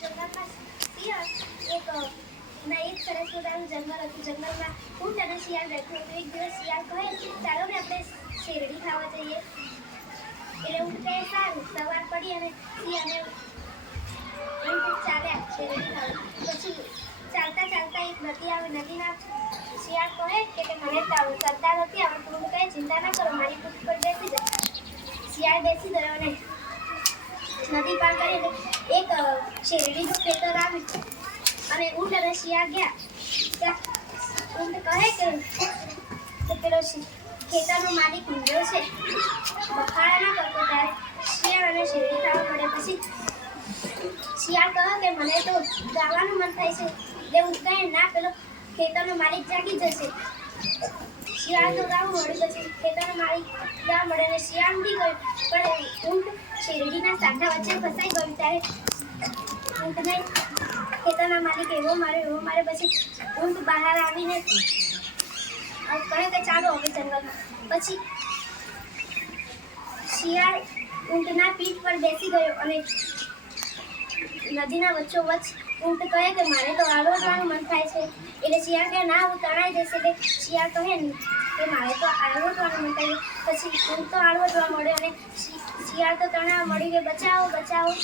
એક સરસ મજાનું જંગલ હતું. જંગલમાં ઊંટ અને શિયાળ બેઠું હતું. એક દિવસ શિયાળ કહે, ચાલો ને આપણે શેરડી ખાવા જઈએ. એટલે ઊંટ કહે, સારું. સવાર પડી અને શિયાળને ઊંટ ચાલ્યા શેરડી ખાવા. પછી ચાલતા ચાલતા એક નદી આવે. નદીના શિયાળ કહે કે મને ચાલતા નથી આવડતું. ઊંટ કહે, ચિંતા ના કરો, મારી પીઠ પર બેસી જાઓ. શિયાળ બેસી ગયો અને નદી પાર કરીને એક શેરડીનું ખેતર આવ્યું અને ઊંટ અને શિયાળ ગયા. ઊંટ કહે કે પેલો ખેતરનો માલિક ઊંધો છે, બખાડા ના કરતો. ત્યારે શિયાળ અને શેરડી ખાવા પડે. પછી શિયાળ કહે કે મને તો ગાવાનું મન થાય છે. એટલે ઊંટ કહે, ના, પેલો ખેતરનો માલિક જાગી જશે. શિયાળ તો ગાવું મળ્યું. પછી ખેતરનો માલિક ગાવા મળે અને શિયાળ ઉડી ગયું. પણ ઊંટ શેરડીના સાંઠા વચ્ચે ફસાઈ ગયું. ત્યારે ઊંટને ખેતરના માલિક એવો મારે. પછી ઊંટ બહાર આવીને કહે કે ચાલો હવે જંગલમાં. પછી શિયાળ ઊંટના પીઠ પર બેસી ગયો અને નદીના વચ્ચોવચ્ચ ઊંટ કહે કે મારે તો આળોટવાનું મન થાય છે. એટલે શિયાળ કહે, ના, હું તણાઈ જશે. એટલે શિયાળ કહે કે મારે તો આળોટવાનું મન થાય. પછી ઊંટ તો આળોટવા મળ્યો અને શિયાળ તો તણાવા મળી ગયો. બચાવો, બચાવો.